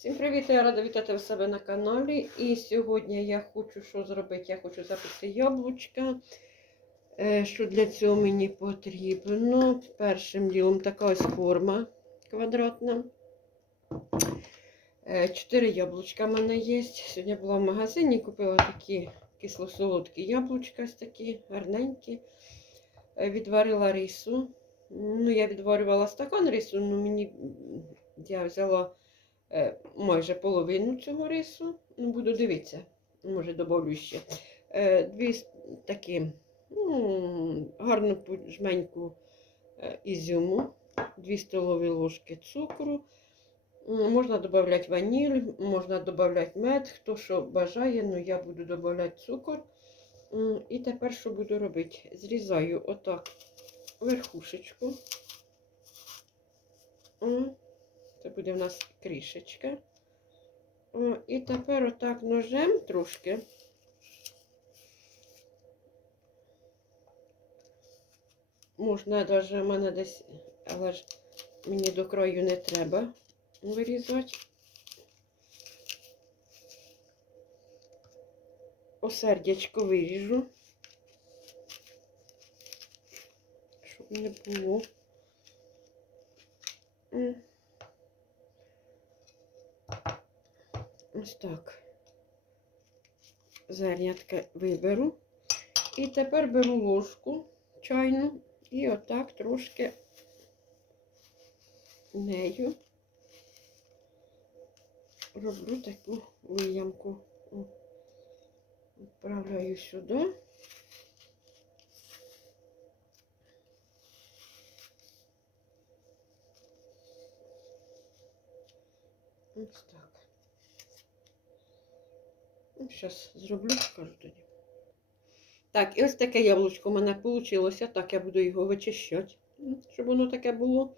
Всім привіт! Я рада вітати в себе на каналі. І сьогодні я хочу що зробити? Я хочу запекти яблучка. Е, Що для цього мені потрібно? Першим ділом така ось форма квадратна. Е, Чотири яблучка в мене є. Сьогодні була в магазині, купила такі кисло-солодкі яблучка, ось такі гарненькі. Е, Відварила рису. Ну, я відварювала стакан рису, ну мені я взяла майже половину цього рису. Ну, буду дивитися, може добавлю ще. Е, Дві такі ну, гарну жменьку е, ізюму, 2 столові ложки цукру. Можна додати ваніль, можна додати мед, хто що бажає, ну я буду додати цукор. І тепер що буду робити? Зрізаю отак верхушечку. Буде в нас кришечка. О, і тепер отак ножем трошки. Можна навіть у мене десь, але ж мені до краю не треба вирізати. Осердячко виріжу, щоб не було. Ось так. Зернятка виберу. І тепер беру ложку чайну і отак трошки нею роблю таку виямку. Відправляю сюди. Ось так. Ну, Зараз зроблю, покажу тоді. Так, і ось таке яблучко у мене вийшло. Так, я буду його вичищати, щоб воно таке було.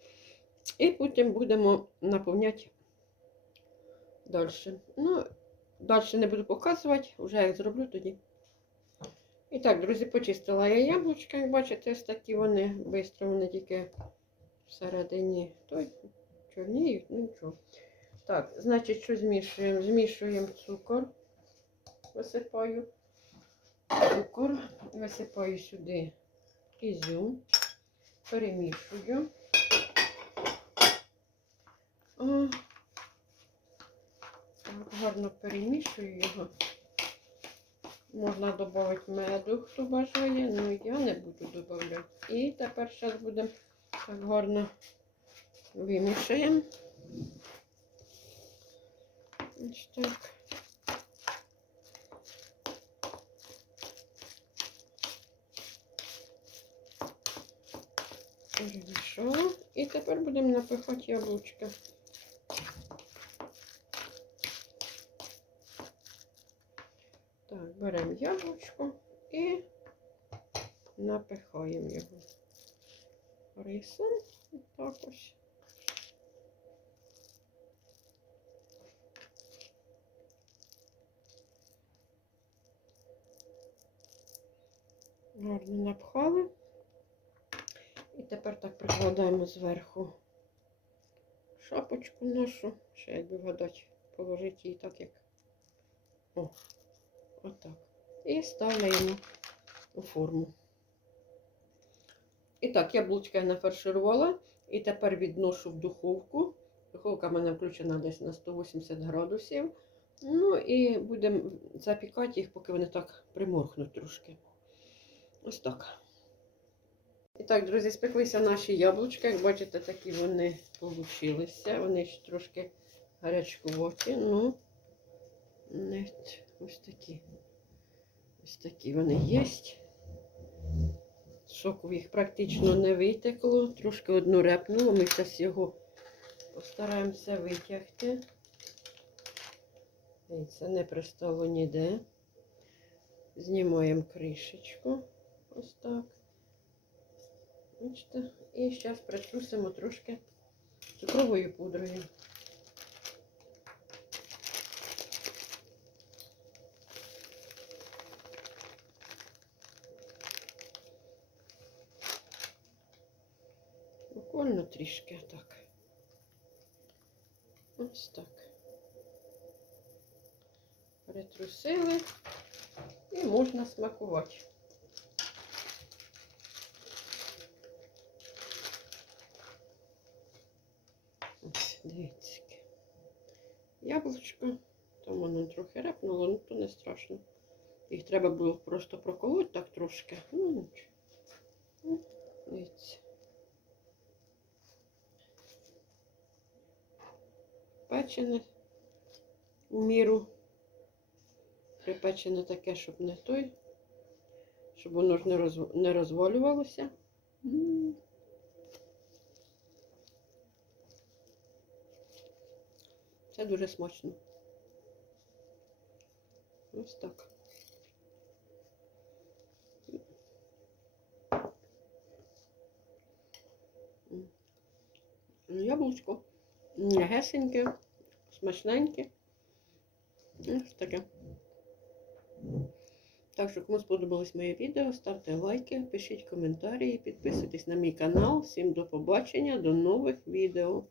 І потім будемо наповняти далі. Ну, далі не буду показувати, вже як зроблю тоді. І так, друзі, почистила я яблучка, як бачите, ось такі вони швидко, вони тільки всередині той чорніють, ну нічого. Так, значить, що змішуємо? Змішуємо цукор, висипаю цукор, висипаю сюди ізюм, перемішую. О, так, гарно перемішую його. Можна додати меду, хто бажає, але я не буду додавати. І тепер зараз будемо так гарно вимішаємо. Ось так. Перемішала. І тепер будемо напихати яблучка. Так, беремо яблучко і напихаємо його рисом. Так ось. Гарно напхали. Тепер так прикладаємо зверху шапочку нашу, ще якби вгадати, положити її так, як. О, отак. І ставляємо у форму. І так, яблучка я нафарширувала. І тепер відношу в духовку. Духовка в мене включена десь на 180 градусів. Ну і будемо запікати їх, поки вони так приморхнуть трошки. Ось так. І так, друзі, спеклися наші яблучка. Як бачите, такі вони получилися. Вони ще трошки гарячкуваті. Ну, ось такі. Ось такі вони є. Соку їх практично не витекло. Трошки одну репнуло. Ми зараз його постараємося витягти. Це не пристало ніде. Знімаємо кришечку. Ось так. Бачите? І зараз притрусимо трошки цукровою пудрою. Буквально трішки так. Ось так. притрусили і можна смакувати. Ось, дивіться. яке. Яблучко. Там воно трохи репнуло, ну то не страшно. Їх треба було просто проколоти так трошки. Ну, нічого. Ну. Печене в міру. Припечене таке, щоб не той, щоб воно ж не розвалювалося. Це дуже смачно. Ось так. Яблучко. М'ягесеньке, смачненьке. Ось таке. Так що, кому сподобалось моє відео, ставте лайки, пишіть коментарі, підписуйтесь на мій канал. Всім до побачення, до нових відео.